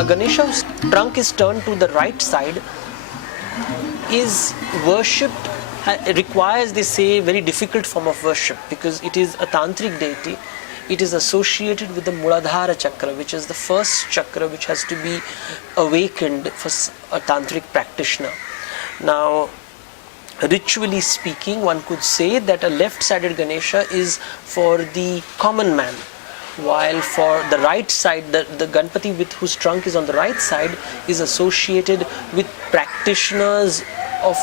A Ganesha whose trunk is turned to the right side is worshipped, requires, they say, a very difficult form of worship because it is a tantric deity. It is associated with the Muladhara chakra, which is the first chakra which has to be awakened for a tantric practitioner. Now, ritually speaking, one could say that a left-sided Ganesha is for the common man, while for the right side, the Ganpati with whose trunk is on the right side is associated with practitioners of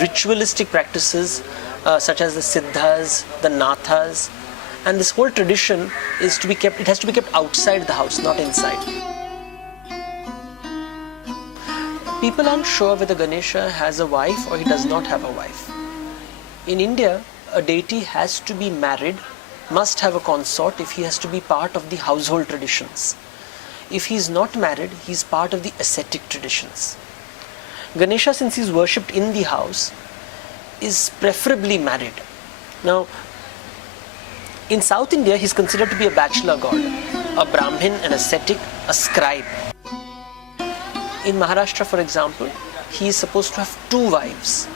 ritualistic practices such as the Siddhas, the Nathas, and this whole tradition is to be kept, it has to be kept outside the house, not inside. People aren't sure whether Ganesha has a wife or he does not have a wife. In India, a deity has to be married, must have a consort if he has to be part of the household traditions. If he is not married, he is part of the ascetic traditions. Ganesha, since he is worshipped in the house, is preferably married. Now, in South India, he is considered to be a bachelor god, a Brahmin, an ascetic, a scribe. In Maharashtra, for example, he is supposed to have two wives,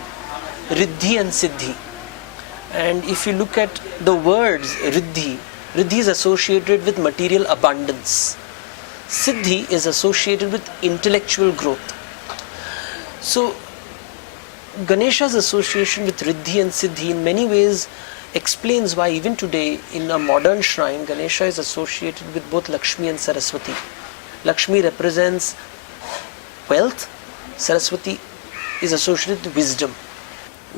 Riddhi and Siddhi. And if you look at the words Riddhi, Riddhi is associated with material abundance. Siddhi is associated with intellectual growth. So, Ganesha's association with Riddhi and Siddhi in many ways explains why even today in a modern shrine, Ganesha is associated with both Lakshmi and Saraswati. Lakshmi represents wealth, Saraswati is associated with wisdom.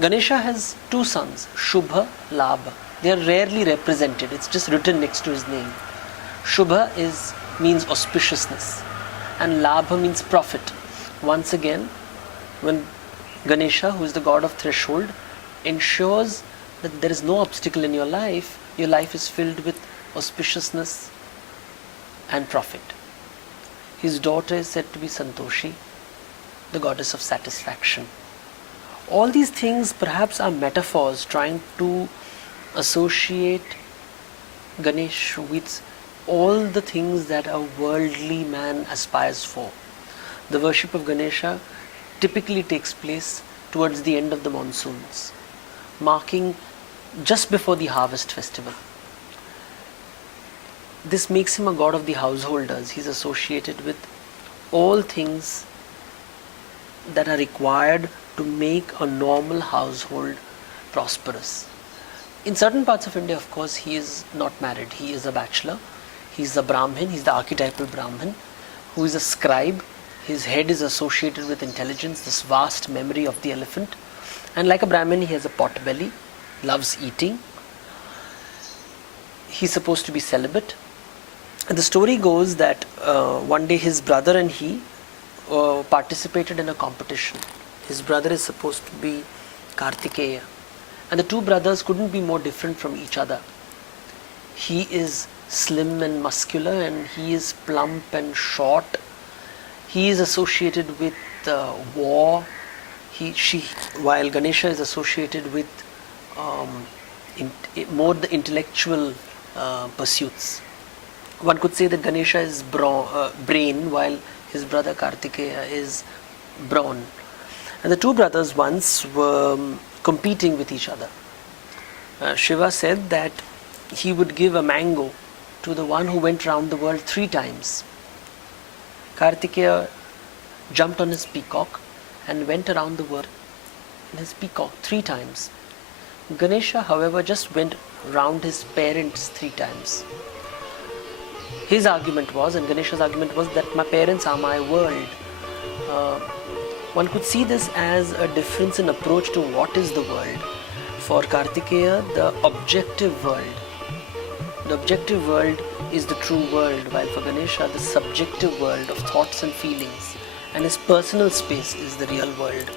Ganesha has two sons, Shubha, Labha. They are rarely represented, it's just written next to his name. Shubha means auspiciousness and Labha means profit. Once again, when Ganesha, who is the god of threshold, ensures that there is no obstacle in your life is filled with auspiciousness and profit. His daughter is said to be Santoshi, the goddess of satisfaction. All these things perhaps are metaphors trying to associate Ganesh with all the things that a worldly man aspires for. The worship of Ganesha typically takes place towards the end of the monsoons, marking just before the harvest festival. This makes him a god of the householders. He's associated with all things that are required to make a normal household prosperous. In certain parts of India, of course, he is not married. He is a bachelor. He's a Brahmin. He's the archetypal Brahmin who is a scribe. His head is associated with intelligence, this vast memory of the elephant. And like a Brahmin, he has a pot belly, loves eating. He's supposed to be celibate. And the story goes that one day his brother and he participated in a competition. His brother is supposed to be Kartikeya. And the two brothers couldn't be more different from each other. He is slim and muscular and he is plump and short. He is associated with war. While Ganesha is associated with more the intellectual pursuits. One could say that Ganesha is brain, while his brother Kartikeya is brawn. And the two brothers once were competing with each other. Shiva said that he would give a mango to the one who went round the world 3 times. Kartikeya jumped on his peacock and went around the world in his peacock 3 times. Ganesha, however, just went round his parents 3 times. His argument was, and Ganesha's argument was, that my parents are my world. One could see this as a difference in approach to what is the world. For Kartikeya, the objective world. The objective world is the true world, while for Ganesha, the subjective world of thoughts and feelings and his personal space is the real world.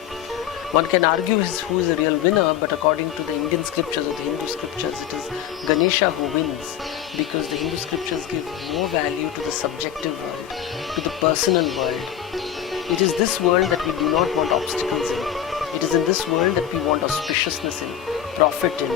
One can argue who is the real winner, but according to the Indian scriptures or the Hindu scriptures, it is Ganesha who wins, because the Hindu scriptures give more value to the subjective world, to the personal world. It is this world that we do not want obstacles in. It is in this world that we want auspiciousness in, profit in.